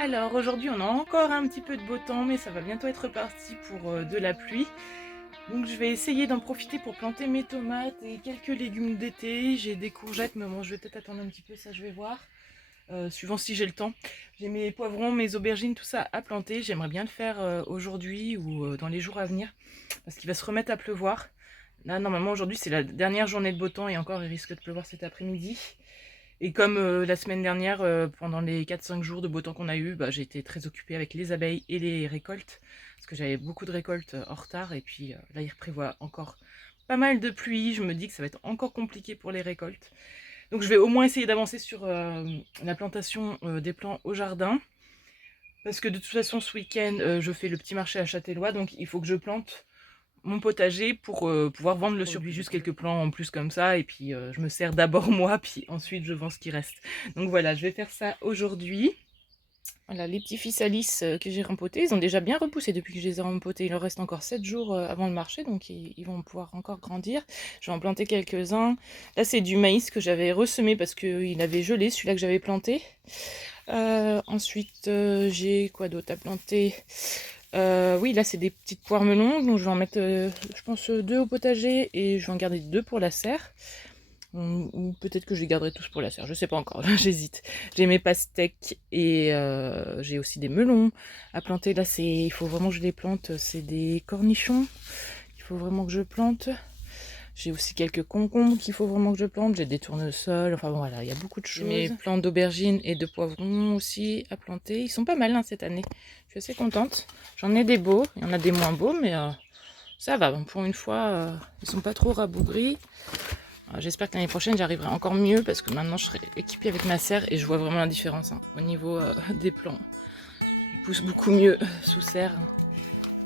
Alors aujourd'hui on a encore un petit peu de beau temps mais ça va bientôt être reparti pour de la pluie. Donc je vais essayer d'en profiter pour planter mes tomates et quelques légumes d'été. J'ai des courgettes mais bon je vais peut-être attendre un petit peu, ça je vais voir. Suivant si j'ai le temps. J'ai mes poivrons, mes aubergines, tout ça à planter. J'aimerais bien le faire aujourd'hui ou dans les jours à venir parce qu'il va se remettre à pleuvoir. Là normalement aujourd'hui c'est la dernière journée de beau temps et encore il risque de pleuvoir cet après-midi. Et comme la semaine dernière, pendant les 4-5 jours de beau temps qu'on a eu, j'ai été très occupée avec les abeilles et les récoltes, parce que j'avais beaucoup de récoltes en retard, et puis là il prévoit encore pas mal de pluie, je me dis que ça va être encore compliqué pour les récoltes. Donc je vais au moins essayer d'avancer sur la plantation des plants au jardin, parce que de toute façon ce week-end je fais le petit marché à Châtellois, donc il faut que je plante mon potager pour pouvoir vendre le surplus, juste quelques plants en plus comme ça, et puis je me sers d'abord moi, puis ensuite je vends ce qui reste. Donc voilà, je vais faire ça aujourd'hui. Voilà, les petits physalis que j'ai rempotés, ils ont déjà bien repoussé depuis que je les ai rempotés. Il leur reste encore 7 jours avant le marché, donc ils vont pouvoir encore grandir. Je vais en planter quelques-uns. Là, c'est du maïs que j'avais ressemé parce qu'il avait gelé, celui-là que j'avais planté. Ensuite, j'ai quoi d'autre à planter? Oui, là, c'est des petites poires melons, donc je vais en mettre, je pense, 2 au potager, et je vais en garder 2 pour la serre. Ou peut-être que je les garderai tous pour la serre, je sais pas encore, j'hésite. J'ai mes pastèques et j'ai aussi des melons à planter. Là, il faut vraiment que je les plante, c'est des cornichons qu'il faut vraiment que je plante. J'ai aussi quelques concombres qu'il faut vraiment que je plante. J'ai des tournesols, enfin bon, voilà, il y a beaucoup de choses. Mes plants d'aubergines et de poivrons aussi à planter. Ils sont pas mal cette année. Je suis assez contente. J'en ai des beaux, il y en a des moins beaux, mais ça va. Bon, pour une fois, ils sont pas trop rabougris. J'espère que l'année prochaine j'arriverai encore mieux parce que maintenant je serai équipée avec ma serre et je vois vraiment la différence au niveau des plants. Ils poussent beaucoup mieux sous serre.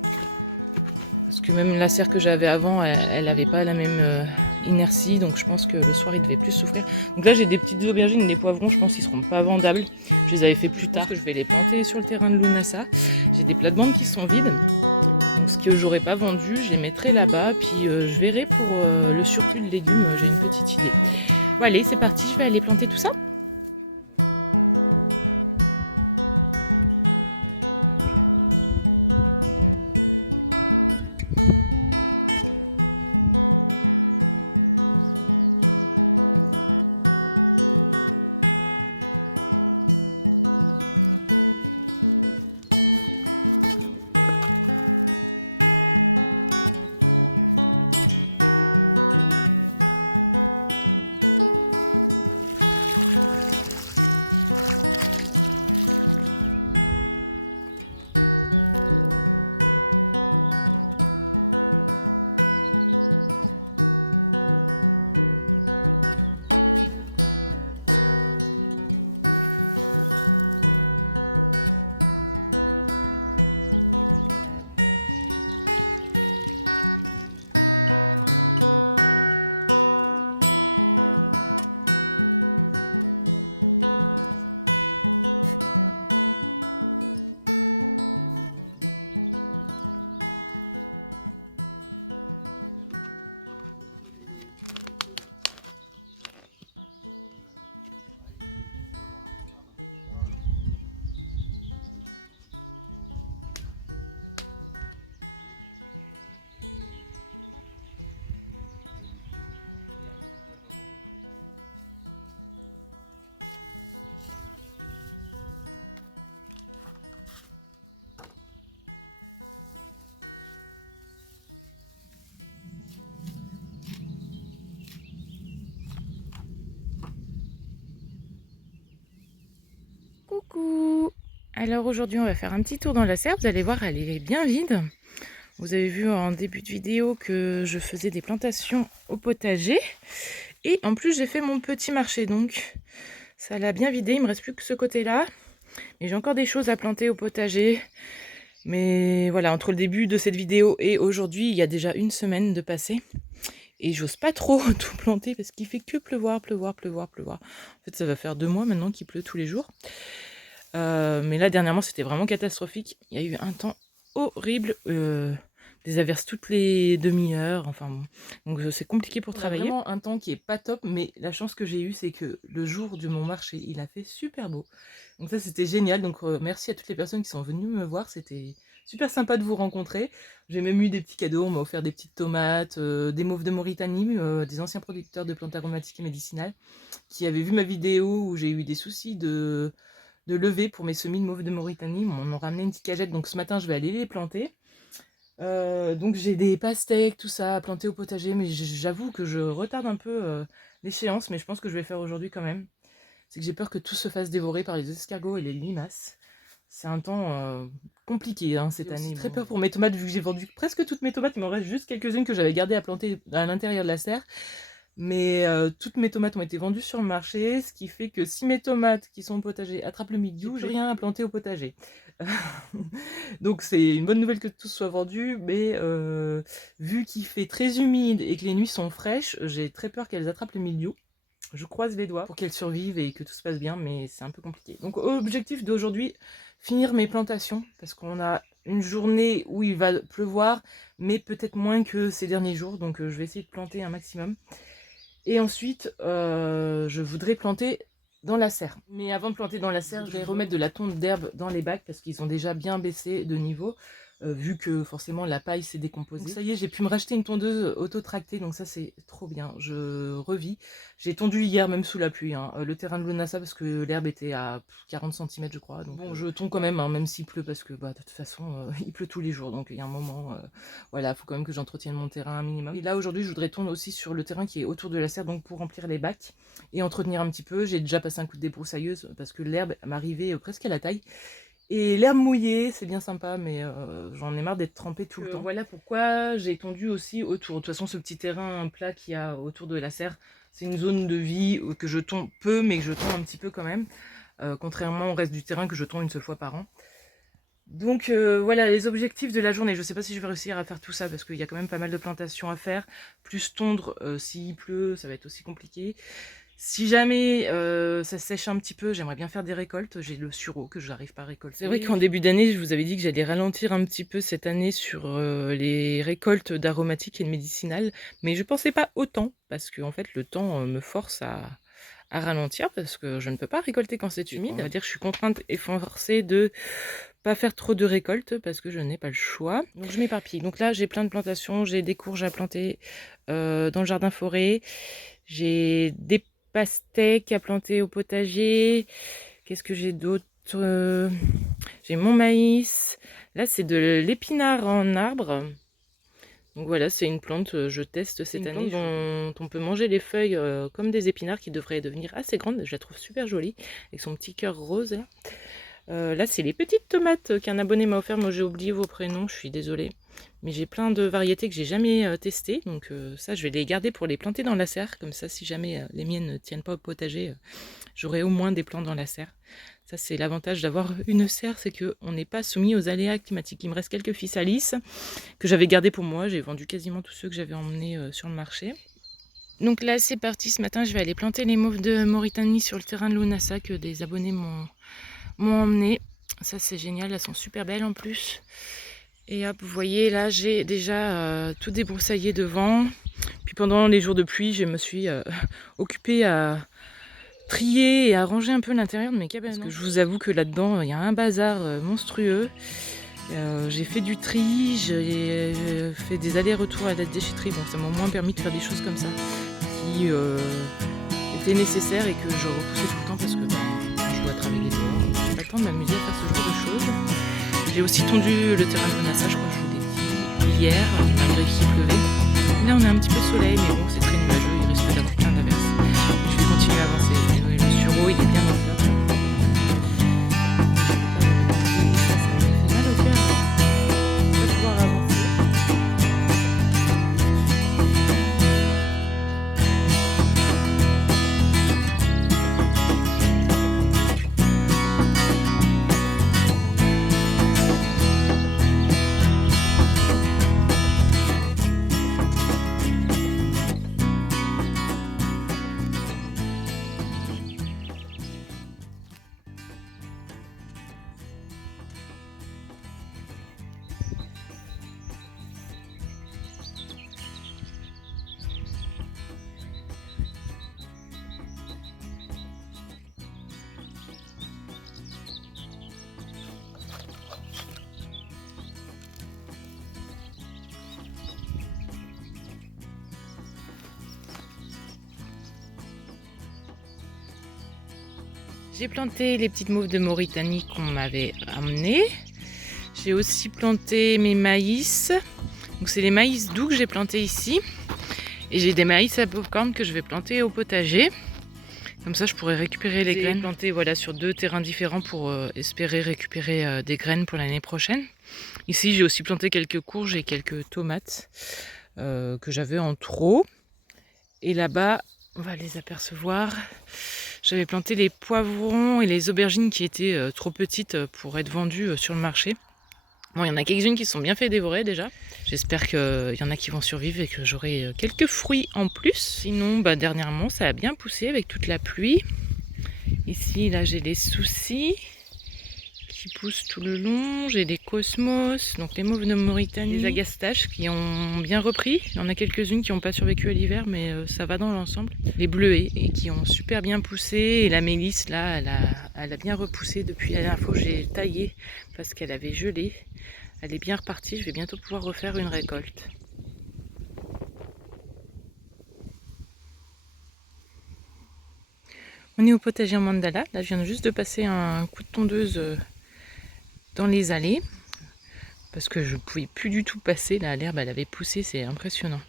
Parce que même la serre que j'avais avant, elle n'avait pas la même inertie, donc je pense que le soir il devait plus souffrir. Donc là j'ai des petites aubergines et des poivrons, je pense qu'ils seront pas vendables. Je les avais fait plus tard, que je vais les planter sur le terrain de Lunasa. J'ai des plates-bandes qui sont vides, donc ce que j'aurais pas vendu, je les mettrai là-bas, puis je verrai pour le surplus de légumes, j'ai une petite idée. Bon allez, c'est parti, je vais aller planter tout ça. Coucou! Alors aujourd'hui on va faire un petit tour dans la serre, vous allez voir elle est bien vide. Vous avez vu en début de vidéo que je faisais des plantations au potager. Et en plus j'ai fait mon petit marché, donc ça l'a bien vidé, il me reste plus que ce côté-là. Mais j'ai encore des choses à planter au potager. Mais voilà, entre le début de cette vidéo et aujourd'hui, il y a déjà une semaine de passé. Et j'ose pas trop tout planter parce qu'il fait que pleuvoir, pleuvoir, pleuvoir, pleuvoir. En fait, ça va faire 2 mois maintenant qu'il pleut tous les jours. Mais là, dernièrement, c'était vraiment catastrophique. Il y a eu un temps horrible. des averses toutes les demi-heures, enfin bon. Donc c'est compliqué pour travailler. Vraiment un temps qui est pas top, mais la chance que j'ai eue, c'est que le jour de mon marché, il a fait super beau. Donc ça, c'était génial. Donc merci à toutes les personnes qui sont venues me voir, c'était super sympa de vous rencontrer. J'ai même eu des petits cadeaux, on m'a offert des petites tomates, des mauves de Mauritanie, des anciens producteurs de plantes aromatiques et médicinales, qui avaient vu ma vidéo où j'ai eu des soucis de levée pour mes semis de mauves de Mauritanie. On en ramené une petite cagette, donc ce matin je vais aller les planter. Donc j'ai des pastèques, tout ça à planter au potager, mais j'avoue que je retarde un peu l'échéance, mais je pense que je vais faire aujourd'hui quand même. C'est que j'ai peur que tout se fasse dévorer par les escargots et les limaces. C'est un temps compliqué hein, cette année. J'ai très peur pour mes tomates, vu que j'ai vendu presque toutes mes tomates, il m'en reste juste quelques-unes que j'avais gardées à planter à l'intérieur de la serre. Mais toutes mes tomates ont été vendues sur le marché, ce qui fait que si mes tomates qui sont au potager attrapent le mildiou, j'ai rien à planter au potager. Donc c'est une bonne nouvelle que tout soit vendu, mais vu qu'il fait très humide et que les nuits sont fraîches, j'ai très peur qu'elles attrapent le mildiou. Je croise les doigts pour qu'elles survivent et que tout se passe bien, mais c'est un peu compliqué. Donc objectif d'aujourd'hui, finir mes plantations, parce qu'on a une journée où il va pleuvoir, mais peut-être moins que ces derniers jours, donc je vais essayer de planter un maximum. Et ensuite, je voudrais planter dans la serre. Mais avant de planter dans la serre, je vais remettre de la tonte d'herbe dans les bacs parce qu'ils ont déjà bien baissé de niveau. Vu que forcément la paille s'est décomposée. Donc ça y est, j'ai pu me racheter une tondeuse auto-tractée, donc ça c'est trop bien, je revis. J'ai tondu hier même sous la pluie, hein, le terrain de Lunasa parce que l'herbe était à 40 cm je crois. Donc bon, je tonds quand même, hein, même s'il pleut parce que bah, de toute façon il pleut tous les jours, donc il y a un moment, voilà, faut quand même que j'entretienne mon terrain un minimum. Et là aujourd'hui je voudrais tondre aussi sur le terrain qui est autour de la serre, donc pour remplir les bacs et entretenir un petit peu. J'ai déjà passé un coup de débroussailleuse parce que l'herbe m'arrivait presque à la taille. Et l'herbe mouillée, c'est bien sympa, mais j'en ai marre d'être trempée tout le temps. Voilà pourquoi j'ai tondu aussi autour. De toute façon, ce petit terrain plat qu'il y a autour de la serre, c'est une zone de vie que je tonds peu, mais que je tonds un petit peu quand même. Contrairement au reste du terrain que je tonds une seule fois par an. Donc voilà les objectifs de la journée. Je ne sais pas si je vais réussir à faire tout ça parce qu'il y a quand même pas mal de plantations à faire. Plus tondre s'il pleut, ça va être aussi compliqué. Si jamais ça sèche un petit peu, j'aimerais bien faire des récoltes. J'ai le sureau que je n'arrive pas à récolter. C'est vrai qu'en début d'année, je vous avais dit que j'allais ralentir un petit peu cette année sur les récoltes d'aromatiques et de médicinales. Mais je pensais pas autant parce que en fait, le temps me force à ralentir parce que je ne peux pas récolter quand c'est humide. On va dire que je suis contrainte et forcée de pas faire trop de récoltes parce que je n'ai pas le choix. Donc je m'éparpille. Donc là, j'ai plein de plantations. J'ai des courges à planter dans le jardin forêt. J'ai des pastèques à planter au potager. Qu'est-ce que j'ai d'autre? J'ai mon maïs. Là, c'est de l'épinard en arbre. Donc voilà, c'est une plante, je teste cette année, dont on peut manger les feuilles comme des épinards qui devraient devenir assez grandes. Je la trouve super jolie, avec son petit cœur rose là. Là, c'est les petites tomates qu'un abonné m'a offert. Moi, j'ai oublié vos prénoms, je suis désolée. Mais j'ai plein de variétés que j'ai jamais testées. Donc ça, je vais les garder pour les planter dans la serre. Comme ça, si jamais les miennes ne tiennent pas au potager, j'aurai au moins des plantes dans la serre. Ça, c'est l'avantage d'avoir une serre, c'est qu'on n'est pas soumis aux aléas climatiques. Il me reste quelques physalis que j'avais gardés pour moi. J'ai vendu quasiment tous ceux que j'avais emmenés sur le marché. Donc là, c'est parti. Ce matin, je vais aller planter les mauves de Mauritanie sur le terrain de Lunasa que des abonnés m'ont emmené. Ça, c'est génial. Elles sont super belles en plus. Et hop, vous voyez, là, j'ai déjà tout débroussaillé devant. Puis pendant les jours de pluie, je me suis occupée à trier et à ranger un peu l'intérieur de mes cabanes. Parce que je vous avoue que là-dedans, il y a un bazar monstrueux. J'ai fait du tri, j'ai fait des allers-retours à la déchetterie. Bon, ça m'a au moins permis de faire des choses comme ça qui étaient nécessaires et que je repoussais tout le temps parce que quand je dois travailler dehors, j'ai pas le temps de m'amuser à faire ce genre de choses. J'ai aussi tondu le terrain de massage, je crois que je vous l'ai dit hier, avec ce pleuvait. Là, on a un petit peu de soleil, mais bon, c'est très nuageux, il risque d'avoir plein d'averses. Je vais continuer à avancer. Le sureau, il est bien en fleur. Ça me fait mal au cœur. Je vais pouvoir avancer. J'ai planté les petites mauves de Mauritanie qu'on m'avait amenées. J'ai aussi planté mes maïs. Donc c'est les maïs doux que j'ai plantés ici. Et j'ai des maïs à popcorn que je vais planter au potager. Comme ça je pourrais récupérer les graines. Planté voilà, sur 2 terrains différents pour espérer récupérer des graines pour l'année prochaine. Ici j'ai aussi planté quelques courges et quelques tomates que j'avais en trop. Et là-bas, on va les apercevoir. J'avais planté les poivrons et les aubergines qui étaient trop petites pour être vendues sur le marché. Bon, il y en a quelques-unes qui sont bien fait dévorer déjà. J'espère qu'il y en a qui vont survivre et que j'aurai quelques fruits en plus. Sinon, dernièrement, ça a bien poussé avec toute la pluie. Ici, là, j'ai les soucis qui poussent tout le long. J'ai des cosmos, donc les mauves de Mauritanie, les agastaches qui ont bien repris. Il y en a quelques-unes qui n'ont pas survécu à l'hiver, mais ça va dans l'ensemble. Les bleuets et qui ont super bien poussé. Et la mélisse, là, elle a bien repoussé depuis la dernière fois que j'ai taillé parce qu'elle avait gelé. Elle est bien repartie, je vais bientôt pouvoir refaire une récolte. On est au potager en mandala. Là, je viens juste de passer un coup de tondeuse dans les allées parce que je ne pouvais plus du tout passer. Là, l'herbe, elle avait poussé, c'est impressionnant.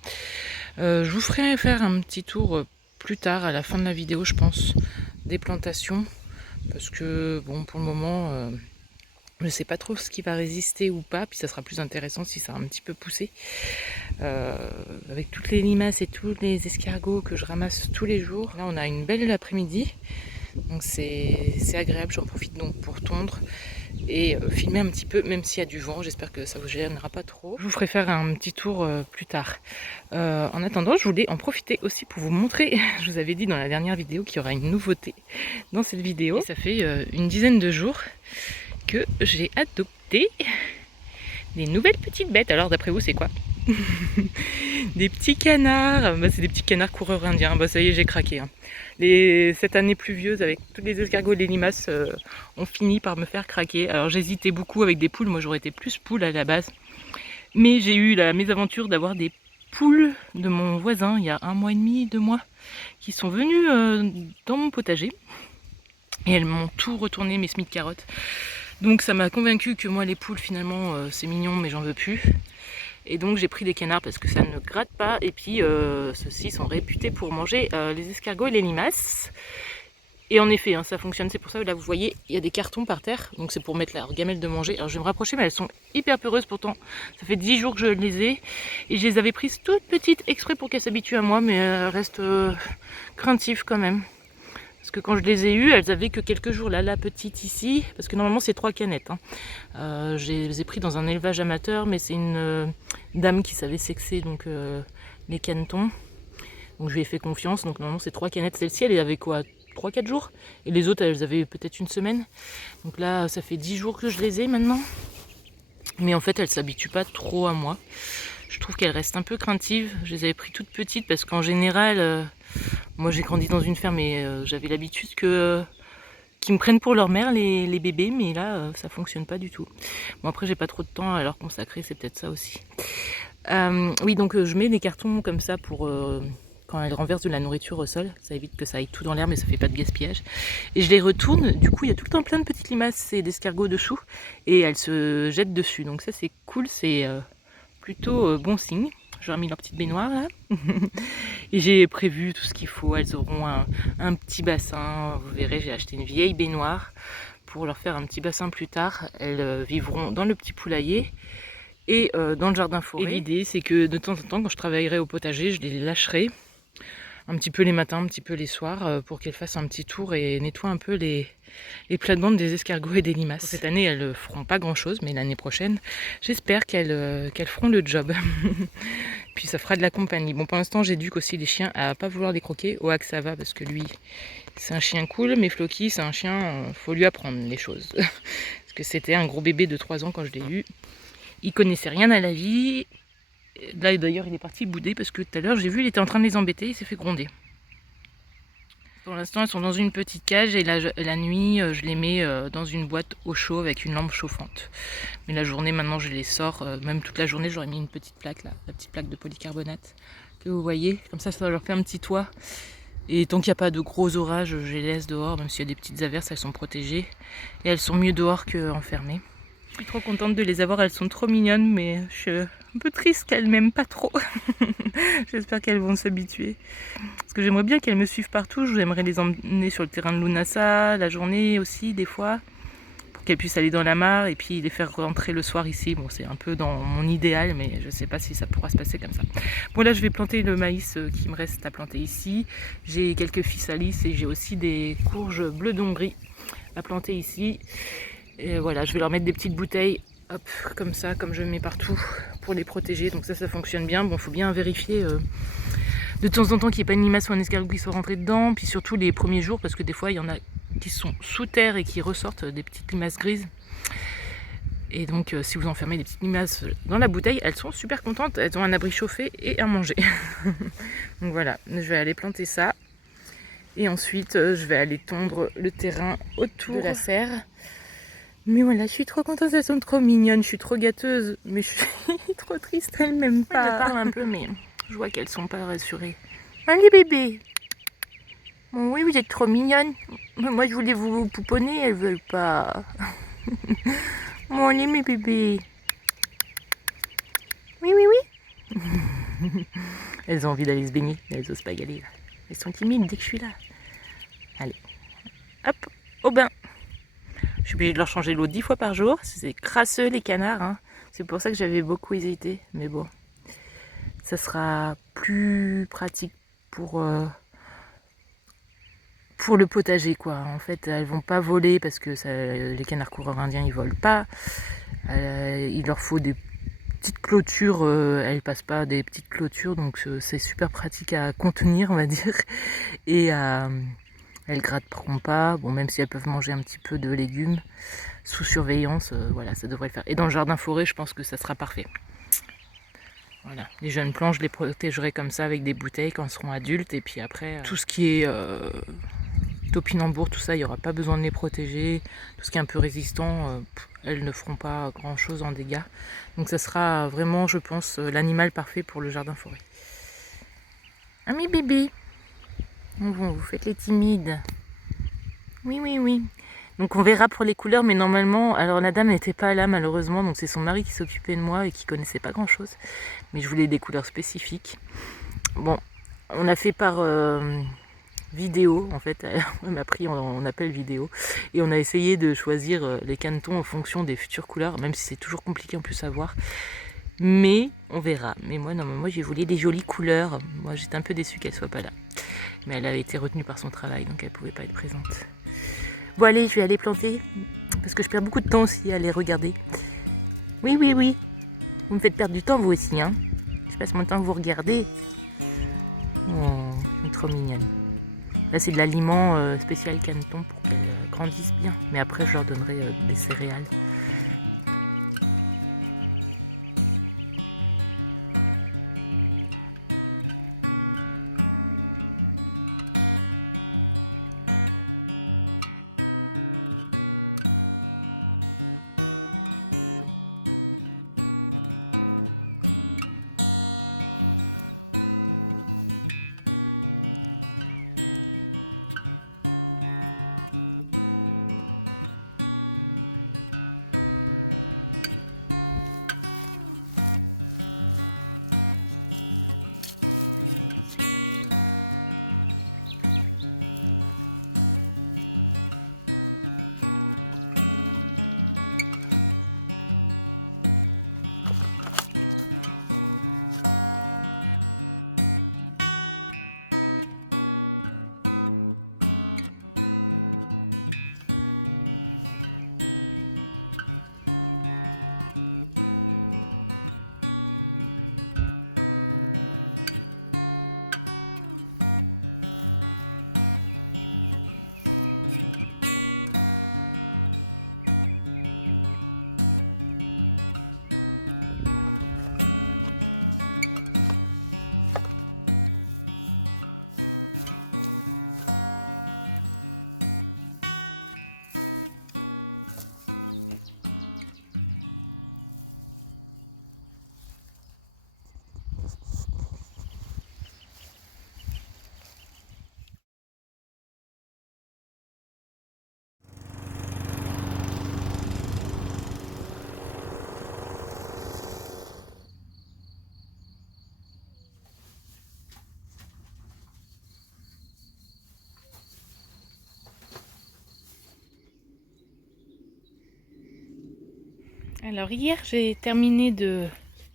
Je vous ferai faire un petit tour plus tard, à la fin de la vidéo, je pense, des plantations. Parce que, bon, pour le moment, je ne sais pas trop ce qui va résister ou pas. Puis ça sera plus intéressant si ça a un petit peu poussé. Avec toutes les limaces et tous les escargots que je ramasse tous les jours. Là, on a une belle après-midi. Donc c'est agréable, j'en profite donc pour tondre et filmer un petit peu, même s'il y a du vent. J'espère que ça vous gênera pas trop. Je vous ferai faire un petit tour plus tard. En attendant, je voulais en profiter aussi pour vous montrer, je vous avais dit dans la dernière vidéo qu'il y aura une nouveauté dans cette vidéo. Ça fait une dizaine de jours que j'ai adopté des nouvelles petites bêtes. Alors d'après vous, c'est quoi? Des petits canards. C'est des petits canards coureurs indiens. Ça y est, j'ai craqué. Cette année pluvieuse avec tous les escargots et les limaces ont fini par me faire craquer. Alors j'hésitais beaucoup avec des poules. Moi j'aurais été plus poule à la base. Mais j'ai eu la mésaventure d'avoir des poules de mon voisin il y a 1 mois et demi, 2 mois, qui sont venues dans mon potager. Et elles m'ont tout retourné, mes semis de carottes. Donc ça m'a convaincu que moi les poules finalement c'est mignon mais j'en veux plus. Et donc j'ai pris des canards parce que ça ne gratte pas. Et puis ceux-ci sont réputés pour manger les escargots et les limaces. Et en effet, ça fonctionne. C'est pour ça que là vous voyez, il y a des cartons par terre. Donc c'est pour mettre leur gamelle de manger. Alors je vais me rapprocher, mais elles sont hyper peureuses pourtant. Ça fait 10 jours que je les ai. Et je les avais prises toutes petites exprès pour qu'elles s'habituent à moi. Mais elles restent craintives quand même. Parce que quand je les ai eues, elles avaient que quelques jours. Là, la petite ici, parce que normalement c'est 3 canettes. Je les ai pris dans un élevage amateur, mais c'est une dame qui savait sexer donc les canetons. Donc je lui ai fait confiance. Donc normalement c'est 3 canettes. Celle-ci, elle avait quoi, 3-4 jours. Et les autres, elles avaient peut-être une semaine. Donc là, ça fait 10 jours que je les ai maintenant. Mais en fait, elles ne s'habituent pas trop à moi. Je trouve qu'elles restent un peu craintives. Je les avais pris toutes petites parce qu'en général... moi j'ai grandi dans une ferme et j'avais l'habitude qu'ils me prennent pour leur mère les bébés, mais là ça fonctionne pas du tout. Bon après j'ai pas trop de temps à leur consacrer, c'est peut-être ça aussi. Oui donc je mets des cartons comme ça pour quand elles renversent de la nourriture au sol, ça évite que ça aille tout dans l'herbe et ça fait pas de gaspillage. Et je les retourne, du coup il y a tout le temps plein de petites limaces et d'escargots dessous et elles se jettent dessus. Donc ça c'est cool, c'est plutôt bon signe. J'aurais mis leur petite baignoire là. Et j'ai prévu tout ce qu'il faut. Elles auront un petit bassin. Vous verrez, j'ai acheté une vieille baignoire pour leur faire un petit bassin plus tard. Elles vivront dans le petit poulailler et dans le jardin forêt. Et l'idée, c'est que de temps en temps, quand je travaillerai au potager, je les lâcherai un petit peu les matins, un petit peu les soirs, pour qu'elles fassent un petit tour et nettoient un peu les plates-bandes des escargots et des limaces. Pour cette année, elles ne feront pas grand-chose, mais l'année prochaine, j'espère qu'elles feront le job. Puis ça fera de la compagnie. Bon, pour l'instant, j'éduque aussi les chiens à pas vouloir les croquer. Oak, ça va, parce que lui, c'est un chien cool, mais Floki, c'est un chien, faut lui apprendre les choses. Parce que c'était un gros bébé de 3 ans quand je l'ai eu. Il connaissait rien à la vie. Là, d'ailleurs, il est parti bouder, parce que tout à l'heure, j'ai vu, il était en train de les embêter, il s'est fait gronder. Pour l'instant, elles sont dans une petite cage et la nuit, je les mets dans une boîte au chaud avec une lampe chauffante. Mais la journée, maintenant, je les sors. Même toute la journée, j'aurais mis une petite plaque, là, la petite plaque de polycarbonate que vous voyez. Comme ça leur fait un petit toit Et tant qu'il n'y a pas de gros orages, je les laisse dehors, même s'il y a des petites averses, elles sont protégées. Et elles sont mieux dehors qu'enfermées. Je suis trop contente de les avoir, elles sont trop mignonnes, mais je suis un peu triste qu'elles m'aiment pas trop. J'espère qu'elles vont s'habituer. Parce que j'aimerais bien qu'elles me suivent partout, j'aimerais les emmener sur le terrain de Lunasa, la journée aussi, des fois, pour qu'elles puissent aller dans la mare et puis les faire rentrer le soir ici. Bon, c'est un peu dans mon idéal, mais je sais pas si ça pourra se passer comme ça. Bon, là, je vais planter le maïs qui me reste à planter ici. J'ai quelques physalis et j'ai aussi des courges bleues d'Hongrie à planter ici. Et voilà, je vais leur mettre des petites bouteilles, hop, comme ça, comme je mets partout, pour les protéger. Donc ça fonctionne bien. Bon, faut bien vérifier de temps en temps qu'il n'y ait pas une limace ou un escargot qui soit rentré dedans. Puis surtout les premiers jours, parce que des fois, il y en a qui sont sous terre et qui ressortent des petites limaces grises. Et donc, si vous enfermez des petites limaces dans la bouteille, elles sont super contentes. Elles ont un abri chauffé et à manger. Donc voilà, je vais aller planter ça. Et ensuite, je vais aller tondre le terrain autour de la serre. Mais voilà, je suis trop contente, elles sont trop mignonnes, je suis trop gâteuse, mais je suis trop triste, elles m'aiment pas. Je parle un peu, mais je vois qu'elles sont pas rassurées. Allez bébé. Bon, oui, vous êtes trop mignonnes. Moi, je voulais vous pouponner, elles veulent pas. Bon, allez mes bébés. Oui, oui, oui. Elles ont envie d'aller se baigner, mais elles osent pas y aller. Là. Elles sont timides dès que je suis là. Allez, hop, au bain. Je suis obligée de leur changer l'eau 10 fois par jour. C'est crasseux les canards. Hein. C'est pour ça que j'avais beaucoup hésité. Mais bon, ça sera plus pratique pour le potager, quoi. En fait, elles vont pas voler parce que les canards coureurs indiens, ils volent pas. Il leur faut des petites clôtures. Elles passent pas des petites clôtures, donc c'est super pratique à contenir, on va dire. Et elles gratteront pas, bon, même si elles peuvent manger un petit peu de légumes sous surveillance, voilà, ça devrait le faire. Et dans le jardin forêt, je pense que ça sera parfait. Voilà, les jeunes plants, je les protégerai comme ça avec des bouteilles quand elles seront adultes. Et puis après, tout ce qui est topinambour, tout ça, il n'y aura pas besoin de les protéger. Tout ce qui est un peu résistant, elles ne feront pas grand chose en dégâts. Donc ça sera vraiment, je pense, l'animal parfait pour le jardin forêt. Ami bébé. Vous faites les timides. Oui, oui, oui. Donc on verra pour les couleurs, mais normalement, alors la dame n'était pas là malheureusement, donc c'est son mari qui s'occupait de moi et qui connaissait pas grand chose. Mais je voulais des couleurs spécifiques. Bon, on a fait par vidéo, en fait, on m'a pris en appel vidéo, et on a essayé de choisir les canetons en fonction des futures couleurs, même si c'est toujours compliqué en plus à voir. Mais on verra. Mais moi, non, moi j'ai voulu des jolies couleurs. Moi j'étais un peu déçue qu'elle soit pas là. Mais elle a été retenue par son travail, donc elle pouvait pas être présente. Bon allez, je vais aller planter, parce que je perds beaucoup de temps aussi à les regarder. Oui, oui, oui. Vous me faites perdre du temps vous aussi, hein. Je passe mon temps à vous regarder. Oh, elle est trop mignonne. Là c'est de l'aliment spécial caneton pour qu'elles grandissent bien. Mais après je leur donnerai des céréales. Alors hier j'ai terminé de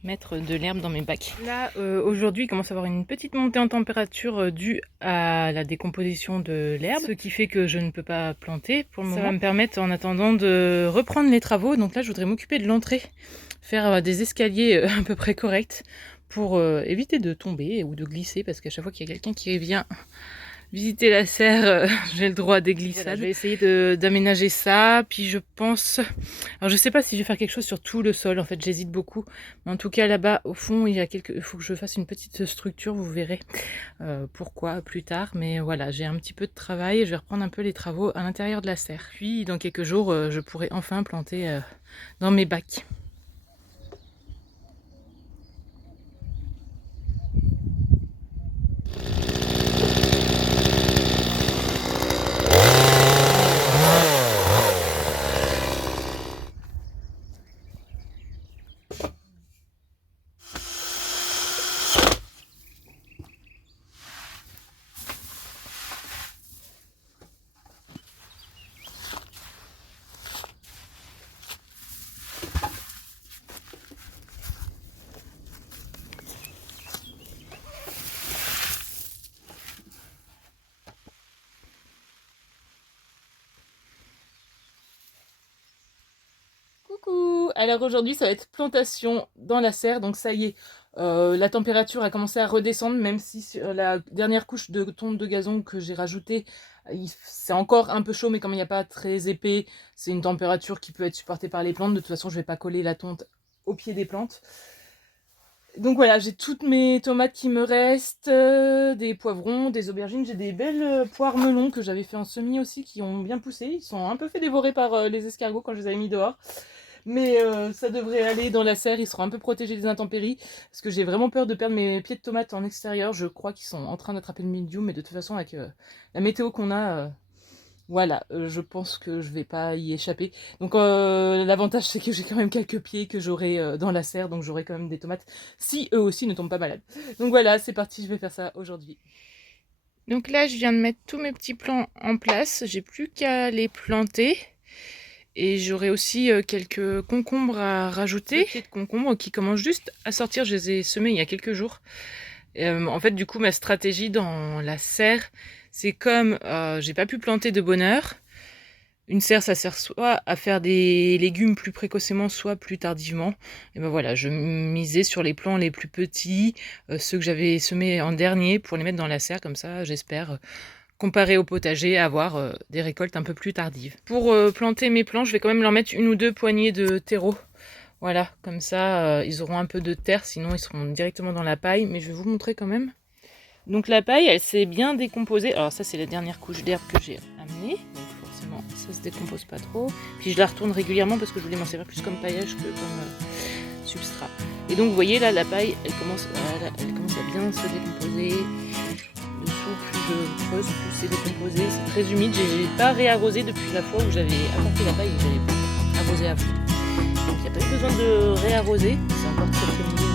mettre de l'herbe dans mes bacs. Là aujourd'hui il commence à avoir une petite montée en température due à la décomposition de l'herbe, ce qui fait que je ne peux pas planter pour le moment. Ça va me permettre en attendant de reprendre les travaux. Donc là je voudrais m'occuper de l'entrée, faire des escaliers à peu près corrects pour éviter de tomber ou de glisser, parce qu'à chaque fois qu'il y a quelqu'un qui vient visiter la serre, j'ai le droit des glissades. Voilà, je vais essayer d'aménager ça, puis je pense... Alors je sais pas si je vais faire quelque chose sur tout le sol, en fait j'hésite beaucoup. Mais en tout cas là-bas, au fond, il faut que je fasse une petite structure, vous verrez pourquoi plus tard. Mais voilà, j'ai un petit peu de travail et je vais reprendre un peu les travaux à l'intérieur de la serre. Puis dans quelques jours, je pourrai enfin planter dans mes bacs. Coucou! Alors aujourd'hui ça va être plantation dans la serre, donc ça y est, la température a commencé à redescendre, même si sur la dernière couche de tonte de gazon que j'ai rajoutée, c'est encore un peu chaud, mais comme il n'y a pas très épais, c'est une température qui peut être supportée par les plantes. De toute façon je vais pas coller la tonte au pied des plantes. Donc voilà, j'ai toutes mes tomates qui me restent, des poivrons, des aubergines, j'ai des belles poires melons que j'avais fait en semis aussi, qui ont bien poussé. Ils sont un peu fait dévorer par les escargots quand je les avais mis dehors. Mais ça devrait aller dans la serre, ils seront un peu protégés des intempéries, parce que j'ai vraiment peur de perdre mes pieds de tomates en extérieur. Je crois qu'ils sont en train d'attraper le mildiou, mais de toute façon avec la météo qu'on a, voilà, je pense que je vais pas y échapper. Donc l'avantage c'est que j'ai quand même quelques pieds que j'aurai dans la serre, donc j'aurai quand même des tomates, si eux aussi ne tombent pas malades. Donc voilà, c'est parti, je vais faire ça aujourd'hui. Donc là je viens de mettre tous mes petits plants en place, j'ai plus qu'à les planter. Et j'aurai aussi quelques concombres à rajouter, des concombres qui commencent juste à sortir, je les ai semés il y a quelques jours. En fait, du coup, ma stratégie dans la serre, c'est comme j'ai pas pu planter de bonne heure, une serre, ça sert soit à faire des légumes plus précocement, soit plus tardivement. Et ben voilà, je misais sur les plants les plus petits, ceux que j'avais semés en dernier, pour les mettre dans la serre, comme ça, j'espère comparé au potager, avoir des récoltes un peu plus tardives. Pour planter mes plants, je vais quand même leur mettre une ou deux poignées de terreau. Voilà, comme ça, ils auront un peu de terre, sinon ils seront directement dans la paille, mais je vais vous montrer quand même. Donc la paille, elle s'est bien décomposée. Alors ça, c'est la dernière couche d'herbe que j'ai amenée, donc forcément, ça se décompose pas trop. Puis je la retourne régulièrement parce que je voulais m'en servir plus comme paillage que comme substrat. Et donc vous voyez là, la paille, elle commence à bien se décomposer. Dessous, plus je creuse, plus c'est décomposé, c'est très humide. J'ai pas réarrosé depuis la fois où j'avais apporté la paille et que j'avais arrosé à fond. Donc il n'y a pas eu besoin de réarroser, c'est encore très mouillé.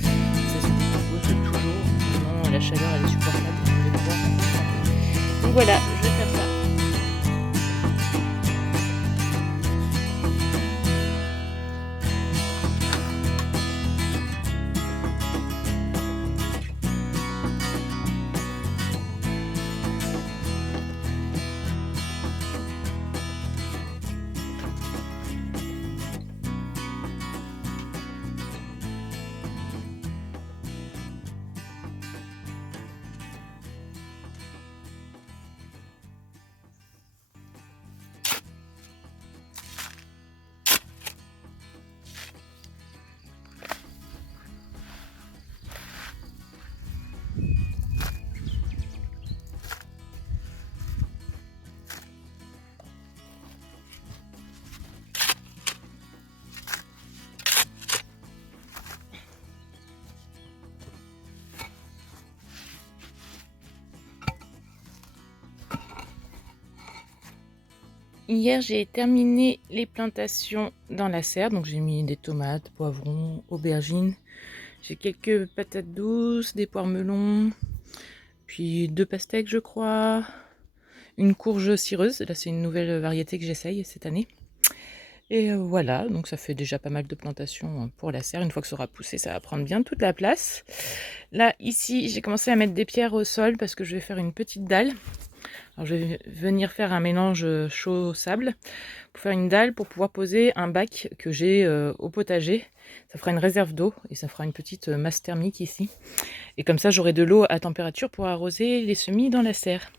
Ça se décompose toujours, vraiment la chaleur elle est supportable, je vais pouvoir planter. Donc voilà, je vais faire ça. Hier, j'ai terminé les plantations dans la serre. Donc j'ai mis des tomates, poivrons, aubergines. J'ai quelques patates douces, des poires melons, puis 2 pastèques je crois, une courge cireuse. Là c'est une nouvelle variété que j'essaye cette année. Et voilà, donc ça fait déjà pas mal de plantations pour la serre. Une fois que ça aura poussé, ça va prendre bien toute la place. Là, ici, j'ai commencé à mettre des pierres au sol parce que je vais faire une petite dalle. Alors, je vais venir faire un mélange chaud-sable pour faire une dalle pour pouvoir poser un bac que j'ai au potager. Ça fera une réserve d'eau et ça fera une petite masse thermique ici. Et comme ça, j'aurai de l'eau à température pour arroser les semis dans la serre.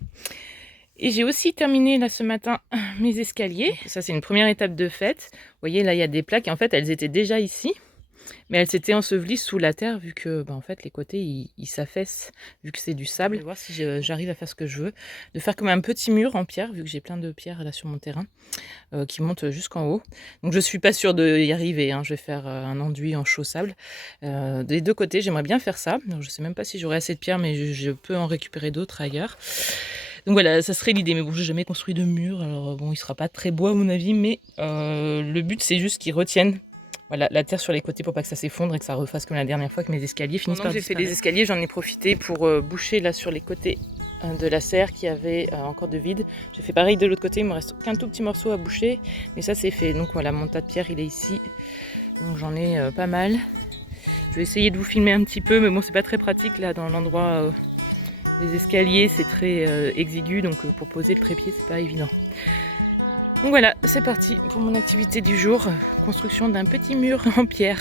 Et j'ai aussi terminé là ce matin mes escaliers. Ça, c'est une première étape de fait. Vous voyez, là, il y a des plaques. Et en fait, elles étaient déjà ici. Mais elles s'étaient ensevelies sous la terre vu que en fait, les côtés, ils s'affaissent vu que c'est du sable. Je vais voir si j'arrive à faire ce que je veux. De faire comme un petit mur en pierre, vu que j'ai plein de pierres là sur mon terrain qui montent jusqu'en haut. Donc, je ne suis pas sûre d'y arriver. Hein. Je vais faire un enduit en chaud sable. Des deux côtés, j'aimerais bien faire ça. Alors, je ne sais même pas si j'aurai assez de pierres, mais je peux en récupérer d'autres ailleurs. Donc voilà, ça serait l'idée, mais bon, j'ai jamais construit de mur, alors bon, il sera pas très beau à mon avis, mais le but c'est juste qu'ils retiennent voilà, la terre sur les côtés pour pas que ça s'effondre et que ça refasse comme la dernière fois que mes escaliers finissent par disparaître. J'ai fait les escaliers, j'en ai profité pour boucher là sur les côtés de la serre qui avait encore de vide. J'ai fait pareil de l'autre côté, il me reste qu'un tout petit morceau à boucher, mais ça c'est fait. Donc voilà, mon tas de pierre il est ici, donc j'en ai pas mal. Je vais essayer de vous filmer un petit peu, mais bon c'est pas très pratique là dans l'endroit... Les escaliers c'est très exigu, donc pour poser le trépied c'est pas évident. Donc voilà, c'est parti pour mon activité du jour, construction d'un petit mur en pierre.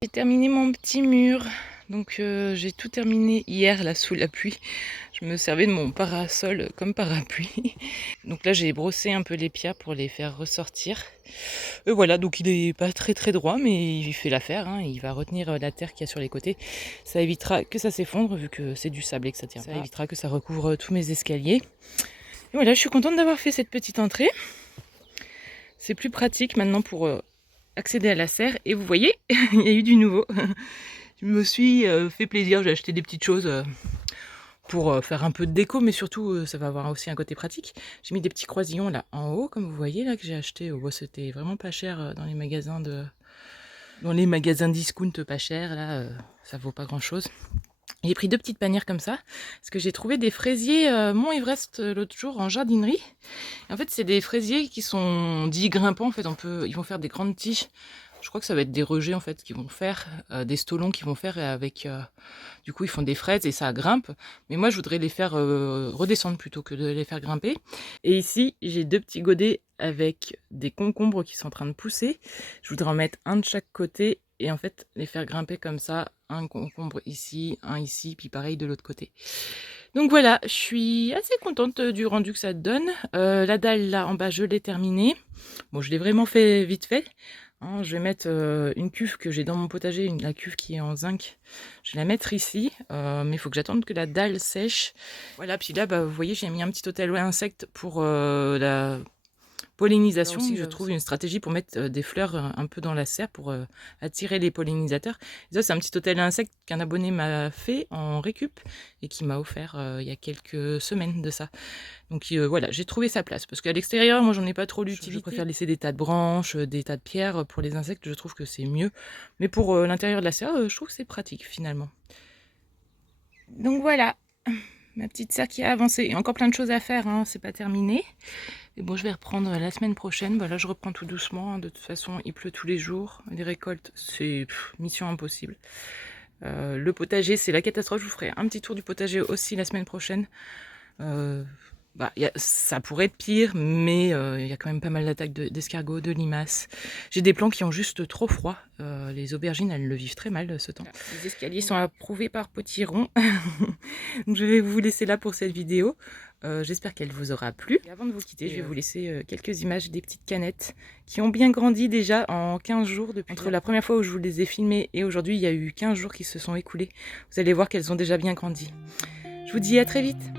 J'ai terminé mon petit mur, donc j'ai tout terminé hier là sous la pluie. Je me servais de mon parasol comme parapluie. Donc là j'ai brossé un peu les pierres pour les faire ressortir. Et voilà, donc il est pas très droit, mais il fait l'affaire, hein. Il va retenir la terre qu'il y a sur les côtés. Ça évitera que ça s'effondre vu que c'est du sable et que ça tient pas. Ça évitera que ça recouvre tous mes escaliers. Et voilà, je suis contente d'avoir fait cette petite entrée. C'est plus pratique maintenant pour accéder à la serre. Et vous voyez, il y a eu du nouveau. Je me suis fait plaisir, j'ai acheté des petites choses pour faire un peu de déco, mais surtout ça va avoir aussi un côté pratique. J'ai mis des petits croisillons là en haut, comme vous voyez là, que j'ai acheté. C'était vraiment pas cher dans les magasins discount pas cher, là ça vaut pas grand chose. J'ai pris 2 petites panières comme ça, parce que j'ai trouvé des fraisiers Mont Everest l'autre jour en jardinerie. Et en fait, c'est des fraisiers qui sont dits grimpants. En fait, ils vont faire des grandes tiges. Je crois que ça va être des rejets en fait qu'ils vont faire, des stolons qu'ils vont faire avec. Du coup, ils font des fraises et ça grimpe. Mais moi, je voudrais les faire redescendre plutôt que de les faire grimper. Et ici, j'ai 2 petits godets avec des concombres qui sont en train de pousser. Je voudrais en mettre un de chaque côté et en fait les faire grimper comme ça. Un concombre ici, un ici, puis pareil de l'autre côté. Donc voilà, je suis assez contente du rendu que ça donne. La dalle là en bas, je l'ai terminée. Bon, je l'ai vraiment fait vite fait. Hein, je vais mettre une cuve que j'ai dans mon potager, la cuve qui est en zinc. Je vais la mettre ici, mais il faut que j'attende que la dalle sèche. Voilà, puis là, bah, vous voyez, j'ai mis un petit hôtel insecte pour la pollinisation. Aussi, je trouve une stratégie pour mettre des fleurs un peu dans la serre pour attirer les pollinisateurs. Et ça, c'est un petit hôtel à insectes qu'un abonné m'a fait en récup et qui m'a offert il y a quelques semaines de ça. Donc voilà, j'ai trouvé sa place. Parce qu'à l'extérieur, moi, j'en ai pas trop l'utilité. Je préfère laisser des tas de branches, des tas de pierres pour les insectes. Je trouve que c'est mieux. Mais pour l'intérieur de la serre, je trouve que c'est pratique finalement. Donc voilà, ma petite serre qui a avancé. Il y a encore plein de choses à faire, hein, c'est pas terminé. Et bon, je vais reprendre la semaine prochaine. Voilà, je reprends tout doucement. Hein. De toute façon, il pleut tous les jours. Les récoltes, c'est mission impossible. Le potager, c'est la catastrophe. Je vous ferai un petit tour du potager aussi la semaine prochaine. Ça pourrait être pire, mais il y a quand même pas mal d'attaques d'escargots, de limaces. J'ai des plants qui ont juste trop froid. Les aubergines, elles le vivent très mal ce temps. Les escaliers sont approuvés par Potiron. Donc je vais vous laisser là pour cette vidéo. J'espère qu'elle vous aura plu. Et avant de vous quitter, je vais vous laisser quelques images des petites canettes qui ont bien grandi déjà en 15 jours. Entre la première fois où je vous les ai filmées et aujourd'hui, il y a eu 15 jours qui se sont écoulés. Vous allez voir qu'elles ont déjà bien grandi. Je vous dis à très vite.